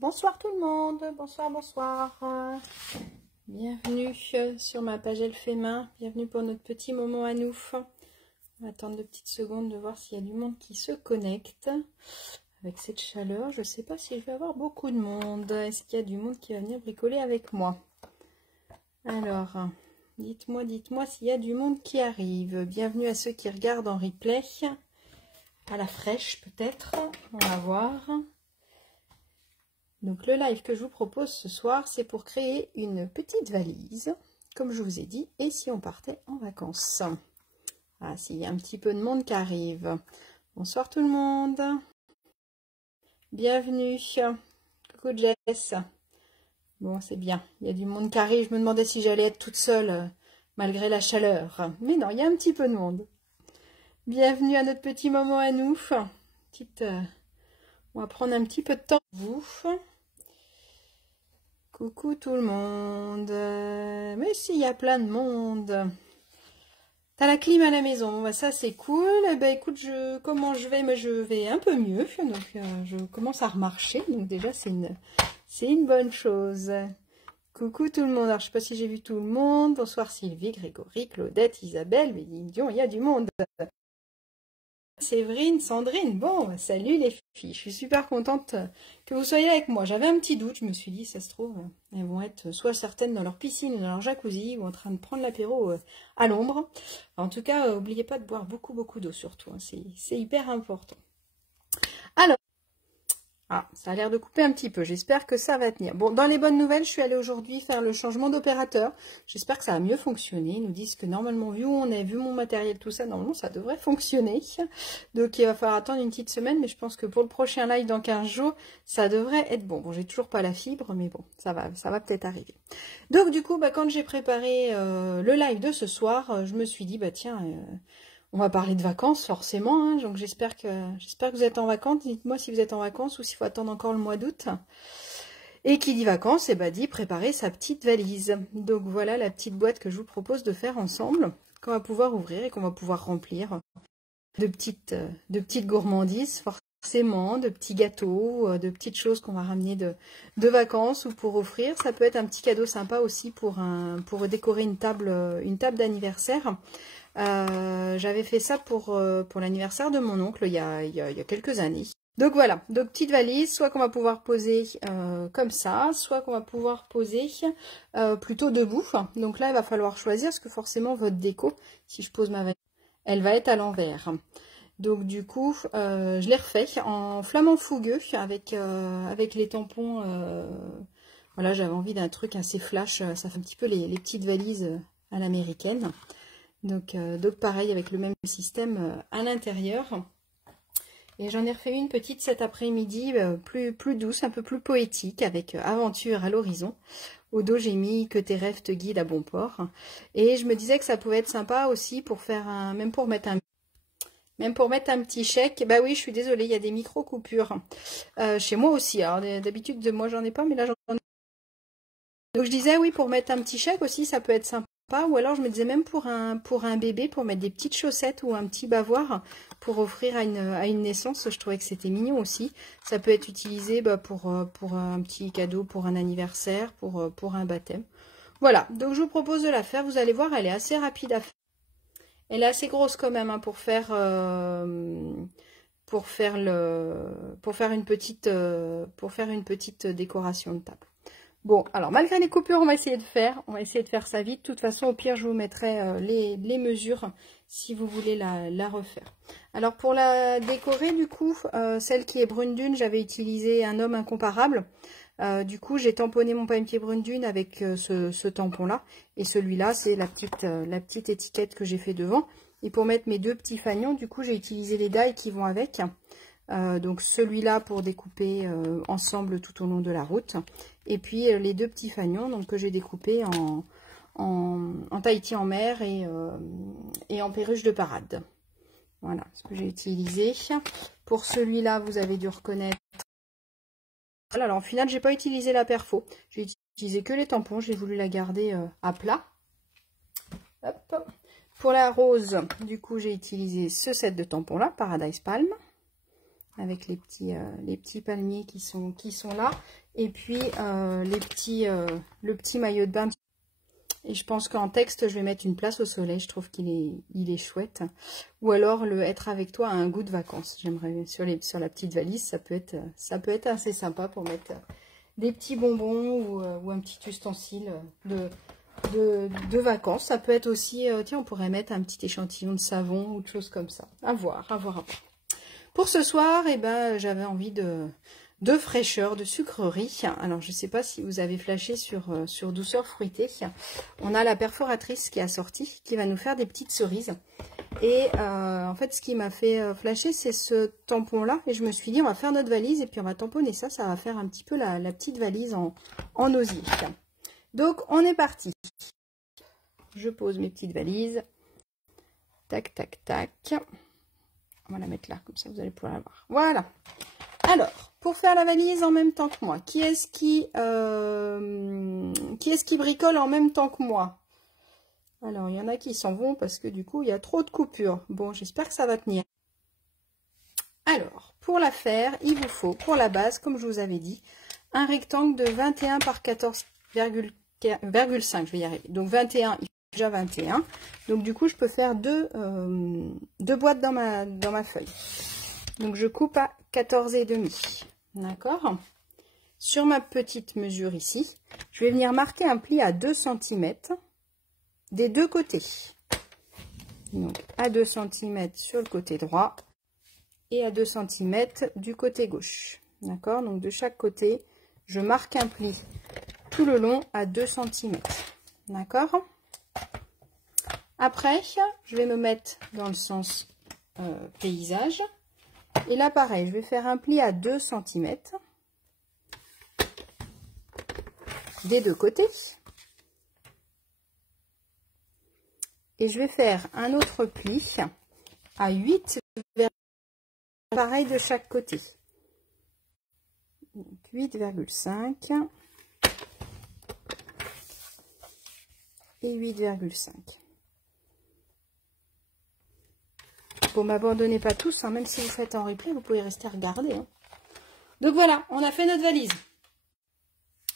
Bonsoir tout le monde, bonsoir, bonsoir. Bienvenue sur ma page Elfémin, bienvenue pour notre petit moment à nous. On va attendre 2 petites secondes de voir s'il y a du monde qui se connecte. Avec cette chaleur, je ne sais pas si je vais avoir beaucoup de monde. Est-ce qu'il y a du monde qui va venir bricoler avec moi? Alors, dites-moi s'il y a du monde qui arrive. Bienvenue à ceux qui regardent en replay, à la fraîche peut-être, on va voir. Donc le live que je vous propose ce soir, c'est pour créer une petite valise, comme je vous ai dit, et si on partait en vacances. Ah, s'il y a un petit peu de monde qui arrive. Bonsoir tout le monde. Bienvenue. Coucou Jess. Bon, c'est bien, il y a du monde qui arrive. Je me demandais si j'allais être toute seule, malgré la chaleur. Mais non, il y a un petit peu de monde. Bienvenue à notre petit moment à nous. On va prendre un petit peu de temps pour vous. Coucou tout le monde. Mais si, il y a plein de monde. T'as la clim à la maison, bah, ça c'est cool. Eh ben, écoute, comment je vais? Mais je vais un peu mieux. Donc je commence à remarcher. Donc déjà, c'est une bonne chose. Coucou tout le monde. Alors, je sais pas si j'ai vu tout le monde. Bonsoir Sylvie, Grégory, Claudette, Isabelle, Méline Dion, il y a du monde. Séverine, Sandrine, bon, salut les filles, je suis super contente que vous soyez avec moi. J'avais un petit doute, je me suis dit, ça se trouve, elles vont être soit certaines dans leur piscine ou dans leur jacuzzi ou en train de prendre l'apéro à l'ombre. En tout cas, n'oubliez pas de boire beaucoup d'eau surtout, hein, c'est hyper important. Alors, ça a l'air de couper un petit peu, j'espère que ça va tenir. Bon, dans les bonnes nouvelles, je suis allée aujourd'hui faire le changement d'opérateur. J'espère que ça va mieux fonctionner. Ils nous disent que normalement, vu où on est, vu mon matériel, tout ça, normalement, ça devrait fonctionner. Donc, il va falloir attendre une petite semaine, mais je pense que pour le prochain live dans 15 jours, ça devrait être bon. Bon, j'ai toujours pas la fibre, mais bon, ça va peut-être arriver. Donc, du coup, quand j'ai préparé le live de ce soir, je me suis dit, tiens... on va parler de vacances forcément, hein, donc j'espère que vous êtes en vacances. Dites-moi si vous êtes en vacances ou s'il faut attendre encore le mois d'août. Et qui dit vacances, dit préparer sa petite valise. Donc voilà la petite boîte que je vous propose de faire ensemble, qu'on va pouvoir ouvrir et qu'on va pouvoir remplir de petites gourmandises forcément, de petits gâteaux, de petites choses qu'on va ramener de vacances ou pour offrir. Ça peut être un petit cadeau sympa aussi pour décorer une table d'anniversaire. J'avais fait ça pour l'anniversaire de mon oncle il y a quelques années. Donc voilà, donc petite valise, soit qu'on va pouvoir poser comme ça, soit qu'on va pouvoir poser plutôt debout. Donc là, il va falloir choisir, parce que forcément, votre déco, si je pose ma valise, elle va être à l'envers. Donc du coup, je l'ai refait en flamant fougueux avec les tampons. Voilà, j'avais envie d'un truc assez flash, ça fait un petit peu les petites valises à l'américaine. Donc pareil avec le même système à l'intérieur. Et j'en ai refait une petite cet après-midi, plus douce, un peu plus poétique, avec aventure à l'horizon. Au dos j'ai mis que tes rêves te guident à bon port. Et je me disais que ça pouvait être sympa aussi pour faire même pour mettre un petit chèque. Bah oui, je suis désolée, il y a des micro-coupures. Chez moi aussi, alors d'habitude moi j'en ai pas, mais là j'en ai. Donc je disais oui, pour mettre un petit chèque aussi, ça peut être sympa. Ou alors je me disais même pour un bébé, pour mettre des petites chaussettes ou un petit bavoir pour offrir à une naissance, je trouvais que c'était mignon aussi. Ça peut être utilisé pour un petit cadeau, pour un anniversaire, pour un baptême. Voilà, donc je vous propose de la faire. Vous allez voir, elle est assez rapide à faire. Elle est assez grosse quand même, hein, pour faire une petite décoration de table. Bon, alors malgré les coupures, on va essayer de faire ça vite. De toute façon, au pire, je vous mettrai les mesures si vous voulez la refaire. Alors pour la décorer, du coup, celle qui est brune dune, j'avais utilisé un homme incomparable. Du coup, j'ai tamponné mon papier brune dune avec ce tampon-là. Et celui-là, c'est la petite étiquette que j'ai fait devant. Et pour mettre mes 2 petits fanions, du coup, j'ai utilisé les die qui vont avec. Donc celui-là pour découper ensemble tout au long de la route. Et puis les 2 petits fanions donc, que j'ai découpés en Tahiti en mer et en perruche de parade. Voilà ce que j'ai utilisé. Pour celui-là, vous avez dû reconnaître. Voilà, alors au final, j'ai pas utilisé la perfo. J'ai utilisé que les tampons. J'ai voulu la garder à plat. Hop. Pour la rose, du coup, j'ai utilisé ce set de tampons-là, Paradise Palm. avec les petits palmiers qui sont là. Et puis le petit maillot de bain. Et je pense qu'en texte, je vais mettre une place au soleil. Je trouve il est chouette. Ou alors le être avec toi a un goût de vacances. J'aimerais sur la petite valise, ça peut être assez sympa pour mettre des petits bonbons ou un petit ustensile de vacances. Ça peut être aussi, tiens, on pourrait mettre un petit échantillon de savon ou de choses comme ça. À voir, à voir, à voir. Pour ce soir, eh ben, j'avais envie de fraîcheur, de sucrerie. Alors, je ne sais pas si vous avez flashé sur douceur fruitée. On a la perforatrice qui a sorti, qui va nous faire des petites cerises. Et en fait, ce qui m'a fait flasher, c'est ce tampon-là. Et je me suis dit, on va faire notre valise et puis on va tamponner ça. Ça va faire un petit peu la petite valise en osier. Donc, on est parti. Je pose mes petites valises. Tac, tac, tac. On va la mettre là, comme ça vous allez pouvoir la voir. Voilà. Alors, pour faire la valise en même temps que moi, qui est-ce qui bricole en même temps que moi? Alors, il y en a qui s'en vont parce que du coup, il y a trop de coupures. Bon, j'espère que ça va tenir. Alors, pour la faire, il vous faut, pour la base, comme je vous avais dit, un rectangle de 21 par 14,5, je vais y arriver. Donc, 21, il faut déjà 21. Donc, du coup, je peux faire deux boîtes dans ma feuille. Donc, je coupe à 14,5. D'accord? Sur ma petite mesure ici, je vais venir marquer un pli à 2 cm des deux côtés. Donc, à 2 cm sur le côté droit et à 2 cm du côté gauche. D'accord? Donc, de chaque côté, je marque un pli tout le long à 2 cm. D'accord? Après, je vais me mettre dans le sens paysage. Et là, pareil, je vais faire un pli à 2 cm des deux côtés. Et je vais faire un autre pli à 8, pareil de chaque côté. 8,5 et 8,5. Bon, m'abandonnez pas tous, hein, même si vous faites en replay, vous pouvez rester à regarder. Hein. Donc voilà, on a fait notre valise.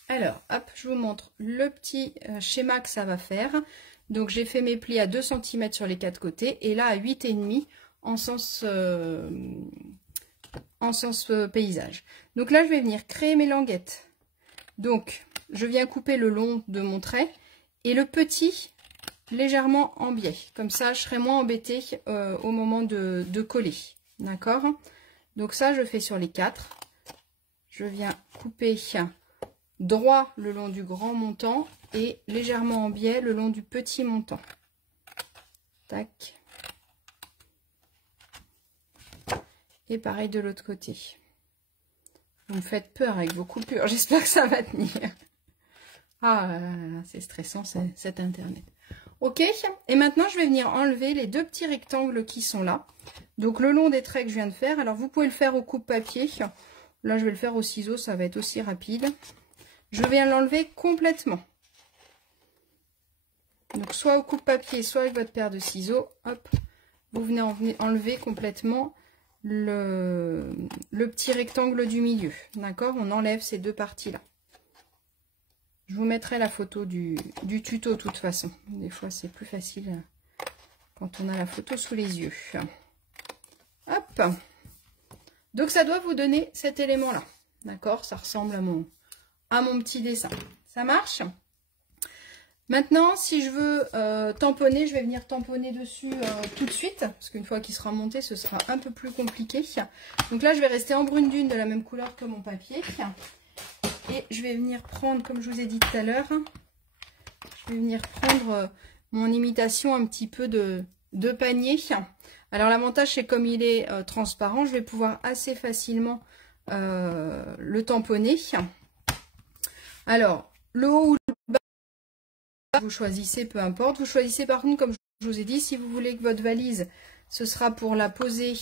Alors, hop, je vous montre le petit schéma que ça va faire. Donc, j'ai fait mes plis à 2 cm sur les quatre côtés et là à 8,5 en sens paysage. Donc là, je vais venir créer mes languettes. Donc, je viens couper le long de mon trait et le petit légèrement en biais. Comme ça, je serai moins embêtée au moment de coller. D'accord? Donc ça, je fais sur les 4. Je viens couper droit le long du grand montant et légèrement en biais le long du petit montant. Tac. Et pareil de l'autre côté. Vous me faites peur avec vos coupures. J'espère que ça va tenir. Ah, c'est stressant cet internet. Ok, et maintenant je vais venir enlever les deux petits rectangles qui sont là. Donc le long des traits que je viens de faire. Alors vous pouvez le faire au coupe-papier. Là je vais le faire au ciseau, ça va être aussi rapide. Je viens l'enlever complètement. Donc soit au coupe-papier, soit avec votre paire de ciseaux. Hop, vous venez enlever complètement le petit rectangle du milieu. D'accord? On enlève ces deux parties-là. Je vous mettrai la photo du tuto de toute façon. Des fois, c'est plus facile quand on a la photo sous les yeux. Hop. Donc, ça doit vous donner cet élément-là. D'accord? Ça ressemble à mon petit dessin. Ça marche? Maintenant, si je veux tamponner, je vais venir tamponner dessus tout de suite. Parce qu'une fois qu'il sera monté, ce sera un peu plus compliqué. Donc là, je vais rester en brune dune de la même couleur que mon papier. Et je vais venir prendre, comme je vous ai dit tout à l'heure, je vais venir prendre mon imitation un petit peu de panier. Alors l'avantage, c'est comme il est transparent, je vais pouvoir assez facilement le tamponner. Alors, le haut ou le bas, vous choisissez, peu importe. Vous choisissez par contre, comme je vous ai dit, si vous voulez que votre valise, ce sera pour la poser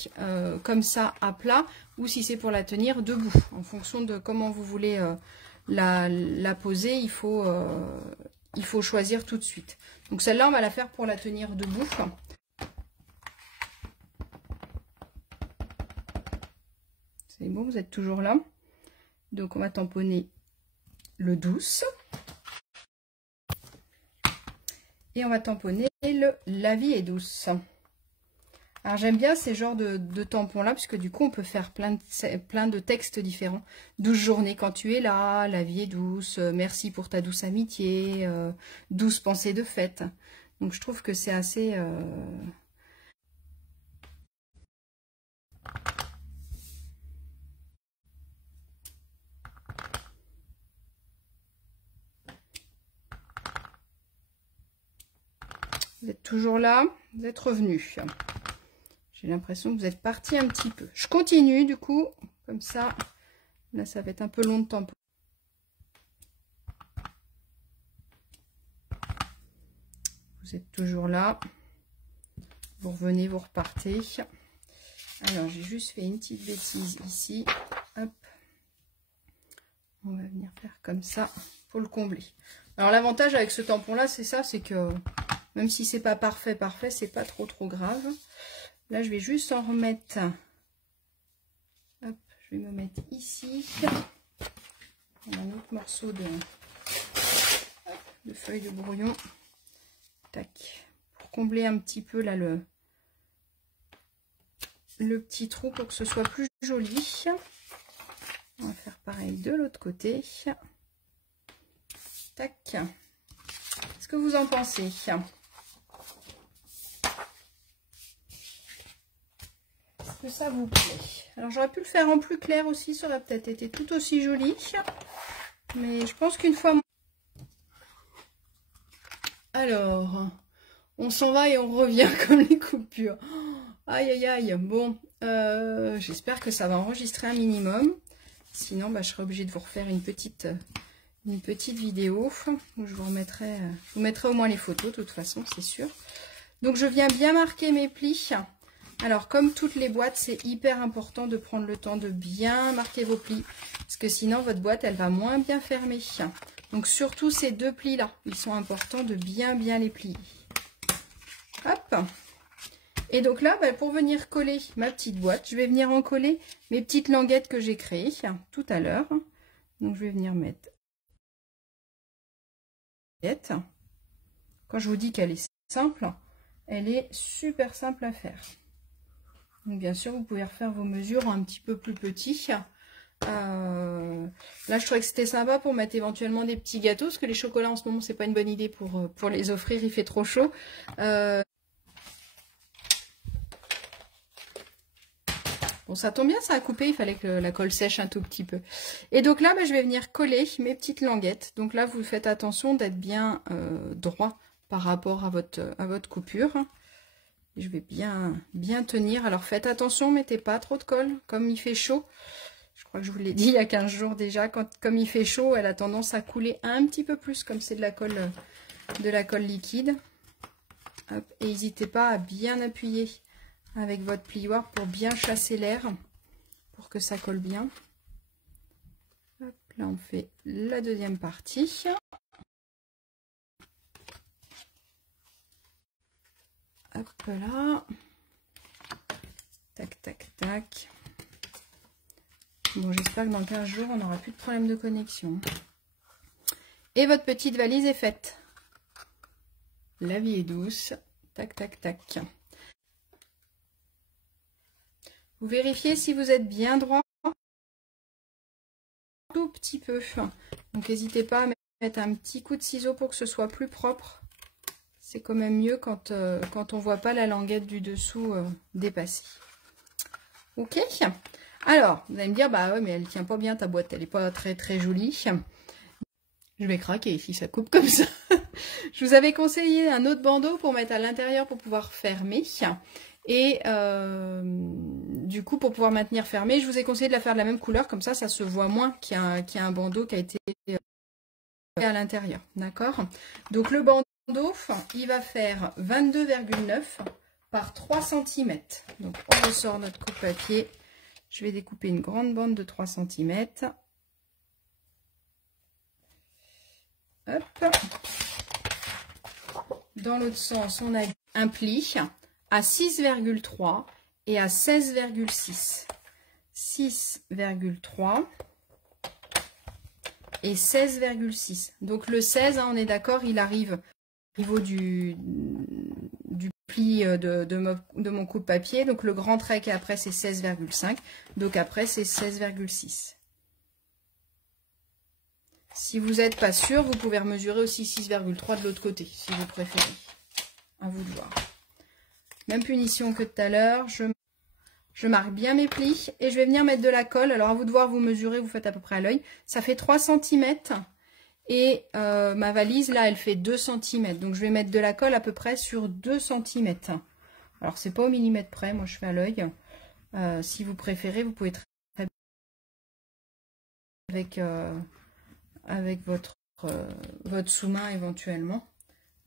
comme ça à plat ou si c'est pour la tenir debout. En fonction de comment vous voulez la poser, il faut choisir tout de suite. Donc celle-là, on va la faire pour la tenir debout. C'est bon, vous êtes toujours là. Donc on va tamponner le douce. Et on va tamponner le La vie est douce. Alors j'aime bien ces genres de tampons là, puisque du coup on peut faire plein de textes différents. 12 journées quand tu es là, la vie est douce, merci pour ta douce amitié, 12 pensées de fête. Donc je trouve que c'est assez... Vous êtes toujours là, vous êtes revenu. J'ai l'impression que vous êtes parti un petit peu. Je continue du coup, comme ça. Là, ça va être un peu long de temps. Vous êtes toujours là. Vous revenez, vous repartez. Alors, j'ai juste fait une petite bêtise ici. Hop. On va venir faire comme ça pour le combler. Alors, l'avantage avec ce tampon-là, c'est ça, c'est que même si c'est pas parfait, c'est pas trop grave. Là, je vais juste en remettre. Hop, je vais me mettre ici. Un autre morceau de feuille de brouillon. Tac. Pour combler un petit peu là le petit trou pour que ce soit plus joli. On va faire pareil de l'autre côté. Tac. Qu'est-ce que vous en pensez ? Que ça vous plaît. Alors j'aurais pu le faire en plus clair aussi, ça aurait peut-être été tout aussi joli, mais je pense qu'une fois... Alors, on s'en va et on revient comme les coupures. Aïe aïe aïe, bon, j'espère que ça va enregistrer un minimum, sinon bah, je serai obligée de vous refaire une petite vidéo où je vous remettrai, je vous mettrai au moins les photos de toute façon, c'est sûr. Donc je viens bien marquer mes plis. Alors, comme toutes les boîtes, c'est hyper important de prendre le temps de bien marquer vos plis. Parce que sinon, votre boîte, elle va moins bien fermer. Donc, surtout ces deux plis-là, ils sont importants de bien les plier. Hop. Et donc là, bah, pour venir coller ma petite boîte, je vais venir en coller mes petites languettes que j'ai créées tout à l'heure. Donc, je vais venir mettre... Quand je vous dis qu'elle est simple, elle est super simple à faire. Donc bien sûr, vous pouvez refaire vos mesures un petit peu plus petits. Là, je trouvais que c'était sympa pour mettre éventuellement des petits gâteaux, parce que les chocolats en ce moment, c'est pas une bonne idée pour les offrir, il fait trop chaud. Bon, ça tombe bien, ça a coupé, il fallait que la colle sèche un tout petit peu. Et donc là, bah, je vais venir coller mes petites languettes. Donc là, vous faites attention d'être bien droit par rapport à votre coupure. Je vais bien tenir. Alors faites attention, mettez pas trop de colle. Comme il fait chaud, je crois que je vous l'ai dit il y a 15 jours déjà, comme il fait chaud, elle a tendance à couler un petit peu plus, comme c'est de la colle liquide. Hop, et n'hésitez pas à bien appuyer avec votre plioir pour bien chasser l'air, pour que ça colle bien. Hop, là on fait la deuxième partie. Hop là. Tac, tac, tac. Bon, j'espère que dans 15 jours, on n'aura plus de problème de connexion. Et votre petite valise est faite. La vie est douce. Tac, tac, tac. Vous vérifiez si vous êtes bien droit. Tout petit peu. Donc, n'hésitez pas à mettre un petit coup de ciseau pour que ce soit plus propre. C'est quand même mieux quand on ne voit pas la languette du dessous dépasser. Ok. Alors, vous allez me dire, bah ouais, mais elle tient pas bien ta boîte, elle n'est pas très jolie. Je vais craquer si ça coupe comme ça. Je vous avais conseillé un autre bandeau pour mettre à l'intérieur pour pouvoir fermer. Et du coup, pour pouvoir maintenir fermé, je vous ai conseillé de la faire de la même couleur, comme ça se voit moins qu'il y a un bandeau qui a été à l'intérieur. D'accord? Donc le bandeau, il va faire 22,9 par 3 cm. Donc on ressort notre coupe-papier. Je vais découper une grande bande de 3 cm. Hop. Dans l'autre sens, on a un pli à 6,3 et à 16,6. 6,3 et 16,6. Donc le 16, hein, on est d'accord, il arrive au niveau du pli de mon coupe-papier. Donc le grand trait qui est après, c'est 16,5. Donc après, c'est 16,6. Si vous n'êtes pas sûr, vous pouvez mesurer aussi 6,3 de l'autre côté, si vous préférez. À vous de voir. Même punition que tout à l'heure. Je marque bien mes plis et je vais venir mettre de la colle. Alors à vous de voir, vous mesurez, vous faites à peu près à l'œil. Ça fait 3 cm et ma valise, là, elle fait 2 cm. Donc je vais mettre de la colle à peu près sur 2 cm. Alors c'est pas au millimètre près, moi je fais à l'œil. Si vous préférez, vous pouvez très bien avec votre sous-main éventuellement.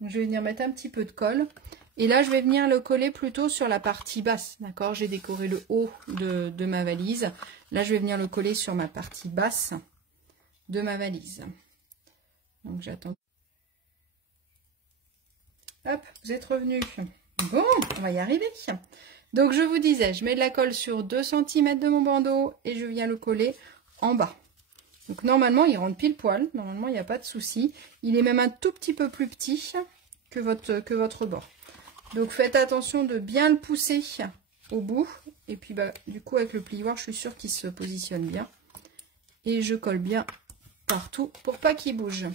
Donc, je vais venir mettre un petit peu de colle. Et là, je vais venir le coller plutôt sur la partie basse. D'accord? J'ai décoré le haut de ma valise. Là, je vais venir le coller sur ma partie basse de ma valise. Donc, j'attends. Hop, vous êtes revenu. Bon, on va y arriver. Donc, je vous disais, je mets de la colle sur 2 cm de mon bandeau et je viens le coller en bas. Donc, normalement, il rentre pile poil. Normalement, il n'y a pas de souci. Il est même un tout petit peu plus petit que votre bord. Donc faites attention de bien le pousser au bout. Et puis bah, du coup avec le plioir, je suis sûre qu'il se positionne bien. Et je colle bien partout pour pas qu'il bouge.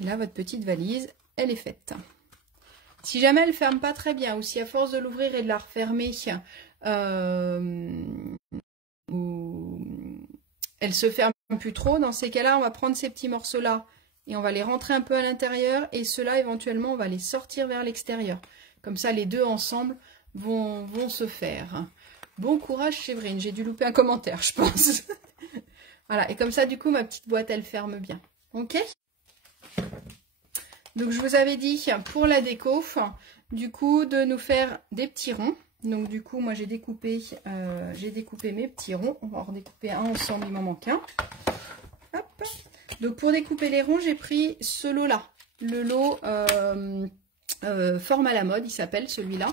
Et là, votre petite valise, elle est faite. Si jamais elle ne ferme pas très bien, ou si à force de l'ouvrir et de la refermer, elle se ferme plus trop, dans ces cas-là, on va prendre ces petits morceaux-là et on va les rentrer un peu à l'intérieur et ceux-là, éventuellement, on va les sortir vers l'extérieur. Comme ça, les deux ensemble vont se faire. Bon courage, Séverine. J'ai dû louper un commentaire, je pense. Voilà, et comme ça, du coup, ma petite boîte, elle ferme bien. Ok? Donc, je vous avais dit, pour la déco, du coup, de nous faire des petits ronds. Donc, du coup, moi, j'ai découpé mes petits ronds. On va en redécouper un ensemble, il m'en manque un. Hop. Donc pour découper les ronds, j'ai pris ce lot-là. Le lot Forme à la mode, il s'appelle celui-là.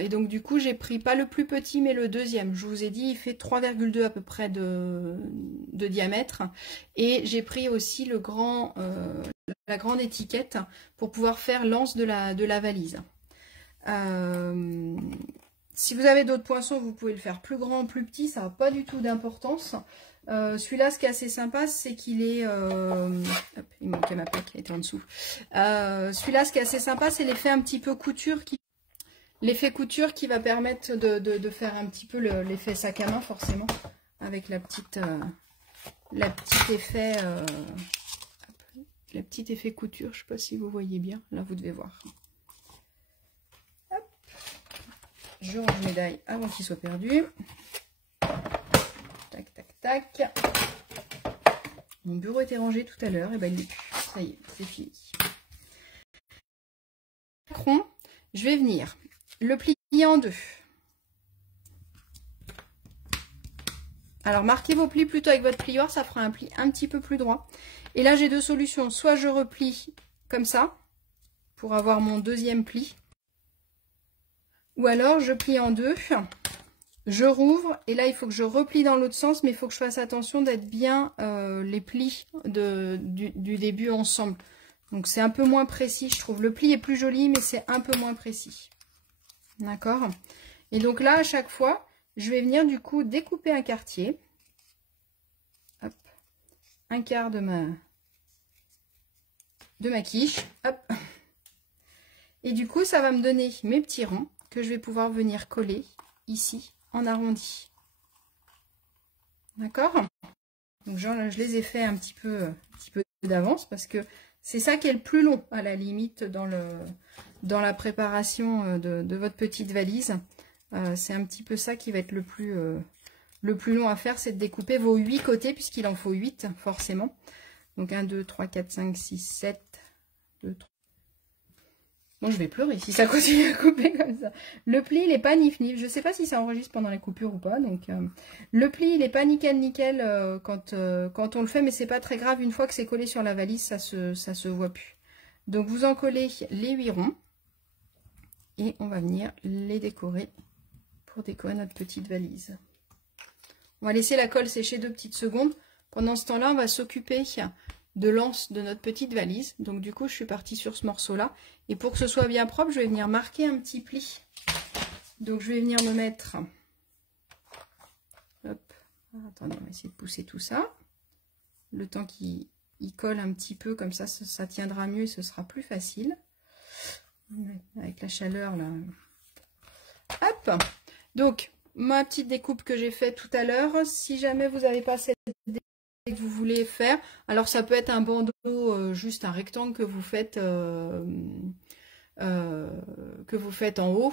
Et donc du coup, j'ai pris pas le plus petit, mais le deuxième. Je vous ai dit, il fait 3,2 à peu près de diamètre. Et j'ai pris aussi la grande étiquette pour pouvoir faire l'anse de la valise. Si vous avez d'autres poinçons, vous pouvez le faire plus grand, plus petit, ça n'a pas du tout d'importance. Celui-là, ce qui est assez sympa, c'est qu'il est... hop, il manquait ma plaque, elle était en dessous. Celui-là, ce qui est assez sympa, c'est l'effet un petit peu couture. L'effet couture qui va permettre de faire un petit peu l'effet sac à main, forcément. Avec la petite effet... la petite effet couture, je ne sais pas si vous voyez bien. Là, vous devez voir. Hop. Je range mes die avant qu'ils soient perdus. Tac, tac, tac. Mon bureau était rangé tout à l'heure. Et ben il est plus. Ça y est, c'est fini. Je vais venir le plier en deux. Alors, marquez vos plis plutôt avec votre plioir. Ça fera un pli un petit peu plus droit. Et là, j'ai deux solutions. Soit je replie comme ça pour avoir mon deuxième pli. Ou alors, je plie en deux. Je rouvre et là il faut que je replie dans l'autre sens, mais il faut que je fasse attention d'être bien les plis du début ensemble. Donc c'est un peu moins précis, je trouve. Le pli est plus joli, mais c'est un peu moins précis. D'accord? Et donc là, à chaque fois, je vais venir du coup découper un quartier. Hop. Un quart de ma quiche. Hop. Et du coup, ça va me donner mes petits ronds que je vais pouvoir venir coller ici en arrondi. D'accord? Donc je les ai fait un petit peu d'avance parce que c'est ça qui est le plus long à la limite dans la préparation de votre petite valise. C'est un petit peu ça qui va être le plus long à faire, c'est de découper vos 8 côtés puisqu'il en faut 8 forcément. Donc 1, 2, 3, 4, 5, 6, 7, 2, 3. Bon, je vais pleurer si ça continue à couper comme ça. Le pli, il n'est pas nif-nif. Je ne sais pas si ça enregistre pendant les coupures ou pas. Donc, le pli, il n'est pas nickel quand on le fait, mais c'est pas très grave. Une fois que c'est collé sur la valise, ça se voit plus. Donc, vous en collez les 8 ronds. Et on va venir les décorer pour décorer notre petite valise. On va laisser la colle sécher 2 petites secondes. Pendant ce temps-là, on va s'occuper de l'anse de notre petite valise. Donc du coup, je suis partie sur ce morceau-là. Et pour que ce soit bien propre, je vais venir marquer un petit pli. Donc je vais venir me mettre... Hop. Attendez, on va essayer de pousser tout ça. Le temps qu'il colle un petit peu, comme ça tiendra mieux et ce sera plus facile. Avec la chaleur, là. Hop. Donc, ma petite découpe que j'ai faite tout à l'heure, si jamais vous n'avez pas cette découpe que vous voulez faire, alors ça peut être un bandeau, juste un rectangle que vous faites en haut.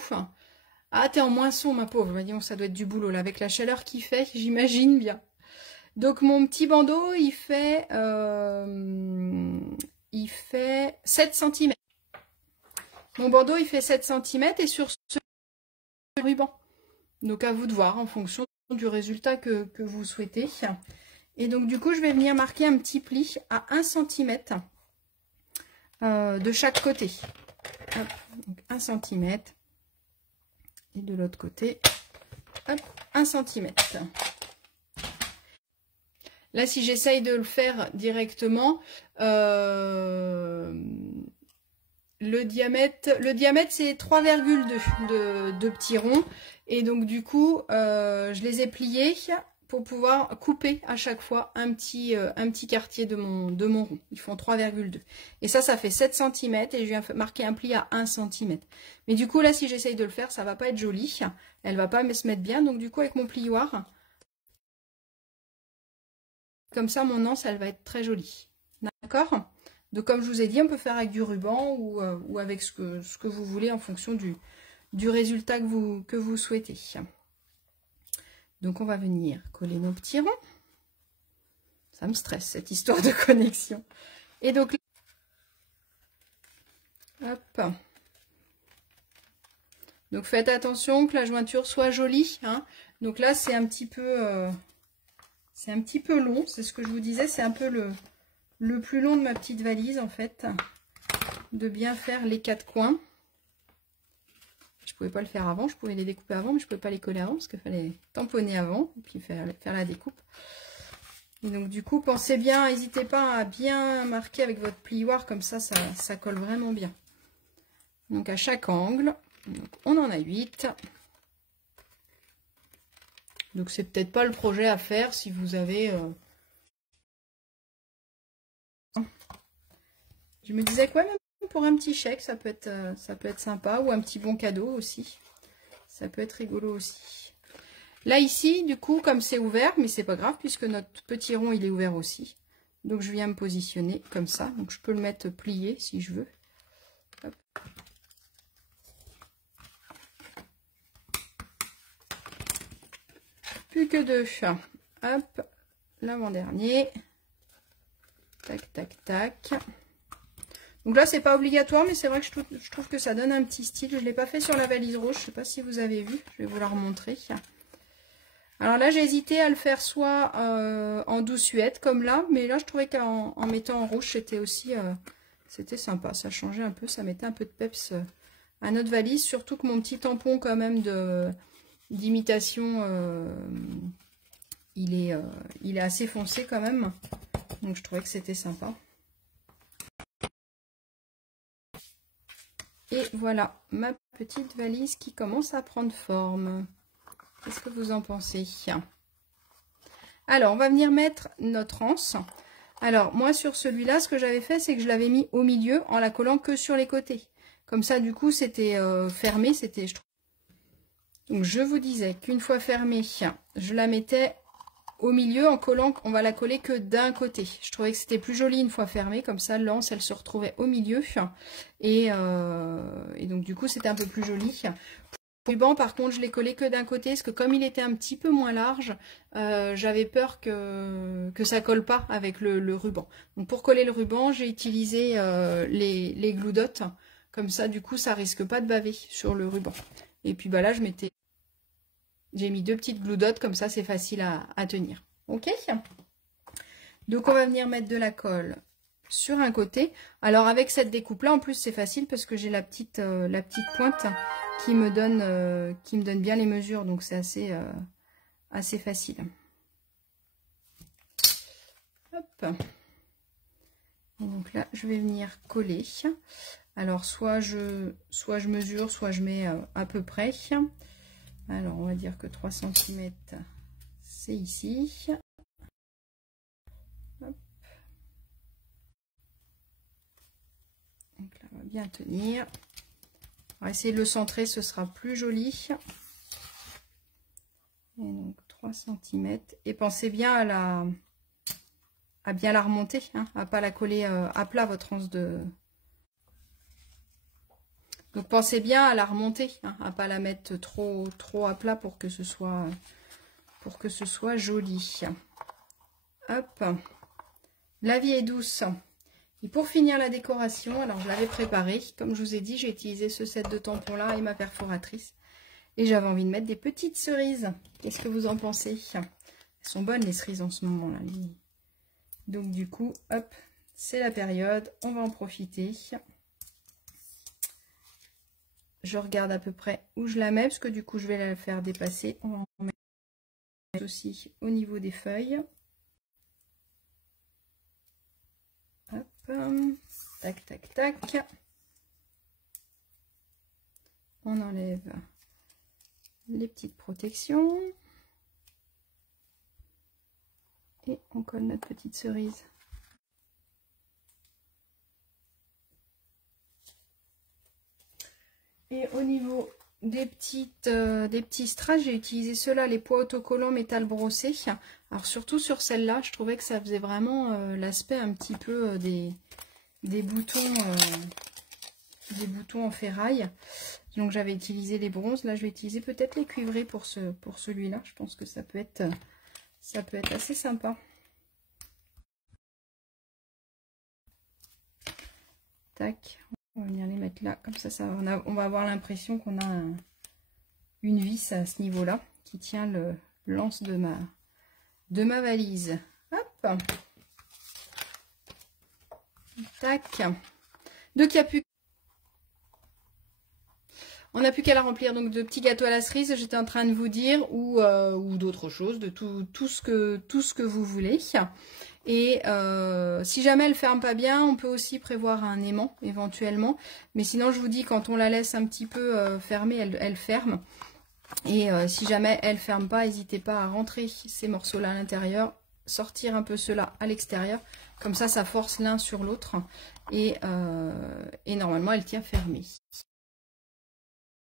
Ah, t'es en moinçon, ma pauvre. Voyons, ça doit être du boulot, là, avec la chaleur qu'il fait, j'imagine bien. Donc, mon petit bandeau, il fait 7 cm. Mon bandeau, il fait 7 cm et sur ce ruban. Donc, à vous de voir en fonction du résultat que vous souhaitez. Et donc, du coup, je vais venir marquer un petit pli à 1 cm de chaque côté. Hop, donc 1 cm. Et de l'autre côté, hop, 1 cm. Là, si j'essaye de le faire directement, le diamètre c'est 3,2 de petits ronds. Et donc, du coup, je les ai pliés pour pouvoir couper à chaque fois un petit quartier de mon rond. Ils font 3,2. Et ça fait 7 cm et je viens marquer un pli à 1 cm. Mais du coup, là, si j'essaye de le faire, ça va pas être joli. Elle va pas se mettre bien. Donc, du coup, avec mon plioir, comme ça, mon anse, elle va être très jolie. D'accord? Donc, comme je vous ai dit, on peut faire avec du ruban ou avec ce que vous voulez en fonction du résultat que vous souhaitez. Donc, on va venir coller nos petits ronds. Ça me stresse, cette histoire de connexion. Et donc, hop. Donc, faites attention que la jointure soit jolie. Hein. Donc là, c'est un petit peu long. C'est ce que je vous disais. C'est un peu le plus long de ma petite valise, en fait. De bien faire les 4 coins. Je pouvais pas le faire avant, je pouvais les découper avant, mais je pouvais pas les coller avant parce qu'il fallait tamponner avant et puis faire la découpe. Et donc du coup, pensez bien, n'hésitez pas à bien marquer avec votre plioir, comme ça colle vraiment bien. Donc à chaque angle, donc on en a 8. Donc c'est peut-être pas le projet à faire si vous avez... Je me disais quoi, même pour un petit chèque, ça peut être sympa, ou un petit bon cadeau aussi. Ça peut être rigolo aussi. Là, ici, du coup, comme c'est ouvert, mais c'est pas grave, puisque notre petit rond, il est ouvert aussi. Donc, je viens me positionner comme ça. Donc, je peux le mettre plié si je veux. Hop. Plus que 2. Hop, l'avant-dernier. Tac, tac, tac. Donc là, c'est pas obligatoire, mais c'est vrai que je trouve que ça donne un petit style. Je ne l'ai pas fait sur la valise rouge. Je ne sais pas si vous avez vu. Je vais vous la remontrer. Alors là, j'ai hésité à le faire soit en douce suède, comme là. Mais là, je trouvais qu'en mettant en rouge, c'était aussi... c'était sympa. Ça changeait un peu. Ça mettait un peu de peps à notre valise. Surtout que mon petit tampon, quand même, d'imitation, il est assez foncé, quand même. Donc, je trouvais que c'était sympa. Et voilà, ma petite valise qui commence à prendre forme. Qu'est-ce que vous en pensez? Alors, on va venir mettre notre anse. Alors, moi, sur celui-là, ce que j'avais fait, c'est que je l'avais mis au milieu en la collant que sur les côtés. Comme ça, du coup, c'était fermé. Donc, je vous disais qu'une fois fermée, je la mettais au milieu en collant, on va la coller que d'un côté. Je trouvais que c'était plus joli une fois fermée, comme ça l'anse elle se retrouvait au milieu et donc du coup c'était un peu plus joli. Pour le ruban par contre je l'ai collé que d'un côté parce que comme il était un petit peu moins large, j'avais peur que ça colle pas avec le ruban. Donc pour coller le ruban j'ai utilisé les glue dots, comme ça du coup ça risque pas de baver sur le ruban. Et puis bah là j'ai mis 2 petites glue dots, comme ça c'est facile à tenir. Ok? Donc on va venir mettre de la colle sur un côté. Alors avec cette découpe là, en plus c'est facile parce que j'ai la petite pointe qui me donne bien les mesures, donc c'est assez facile. Hop. Et donc là, je vais venir coller. Alors, soit je mesure, soit je mets à peu près. Alors, on va dire que 3 cm, c'est ici. Hop. Donc là, on va bien tenir. On va essayer de le centrer, ce sera plus joli. Et donc, 3 cm. Et pensez bien à bien la remonter, hein, à pas la coller à plat, votre anse de... Donc pensez bien à la remonter, hein, à pas la mettre trop à plat pour que ce soit joli. Hop. La vie est douce. Et pour finir la décoration, alors je l'avais préparé. Comme je vous ai dit, j'ai utilisé ce set de tampons là et ma perforatrice. Et j'avais envie de mettre des petites cerises. Qu'est-ce que vous en pensez? Elles sont bonnes les cerises en ce moment là. Donc du coup, hop, c'est la période, on va en profiter. Je regarde à peu près où je la mets, parce que du coup je vais la faire dépasser. On va en mettre aussi au niveau des feuilles. Hop, tac, tac, tac. On enlève les petites protections. Et on colle notre petite cerise. Et au niveau des petits strass, j'ai utilisé ceux-là, les poids autocollants métal brossé. Alors surtout sur celle-là, je trouvais que ça faisait vraiment l'aspect un petit peu des boutons en ferraille. Donc j'avais utilisé les bronzes. Là, je vais utiliser peut-être les cuivrés pour celui-là. Je pense que ça peut être assez sympa. Tac, on va venir les mettre là. Comme ça, on va avoir l'impression qu'on a une vis à ce niveau-là qui tient l'anse de ma valise. Hop. Tac. Donc, on n'a plus qu'à la remplir donc de petits gâteaux à la cerise, j'étais en train de vous dire, ou d'autres choses, de tout ce que vous voulez. Et si jamais elle ferme pas bien, on peut aussi prévoir un aimant éventuellement. Mais sinon, je vous dis, quand on la laisse un petit peu fermée, elle ferme. Et si jamais elle ferme pas, n'hésitez pas à rentrer ces morceaux-là à l'intérieur, sortir un peu ceux-là à l'extérieur. Comme ça, ça force l'un sur l'autre. Et normalement, elle tient fermée.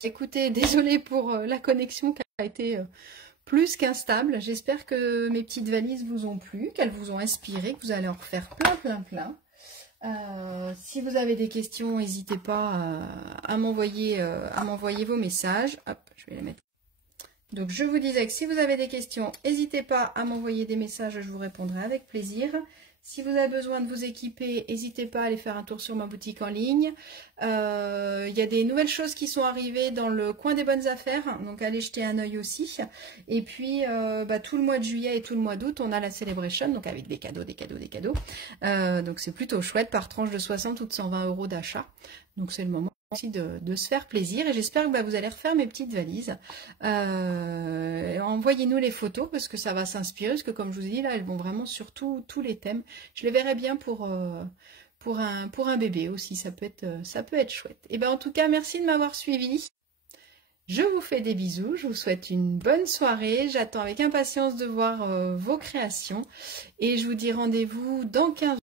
Écoutez, désolée pour la connexion qui a été plus qu'instable. J'espère que mes petites valises vous ont plu, qu'elles vous ont inspiré, que vous allez en refaire plein. Si vous avez des questions, n'hésitez pas à m'envoyer vos messages. Hop, je vais les mettre. Donc, je vous disais que si vous avez des questions, n'hésitez pas à m'envoyer des messages, je vous répondrai avec plaisir. Si vous avez besoin de vous équiper, n'hésitez pas à aller faire un tour sur ma boutique en ligne. Il y a des nouvelles choses qui sont arrivées dans le coin des bonnes affaires, donc allez jeter un œil aussi. Et puis, tout le mois de juillet et tout le mois d'août, on a la Celebration, donc avec des cadeaux. Donc, c'est plutôt chouette, par tranche de 60 ou de 120 € d'achat. Donc, c'est le moment aussi de se faire plaisir. Et j'espère que vous allez refaire mes petites valises. Envoyez-nous les photos, parce que ça va s'inspirer, parce que comme je vous ai dit, là, elles vont vraiment sur tous les thèmes. Je les verrai bien pour un bébé aussi, ça peut être chouette. Et en tout cas, merci de m'avoir suivi. Je vous fais des bisous, je vous souhaite une bonne soirée. J'attends avec impatience de voir vos créations. Et je vous dis rendez-vous dans 15 jours.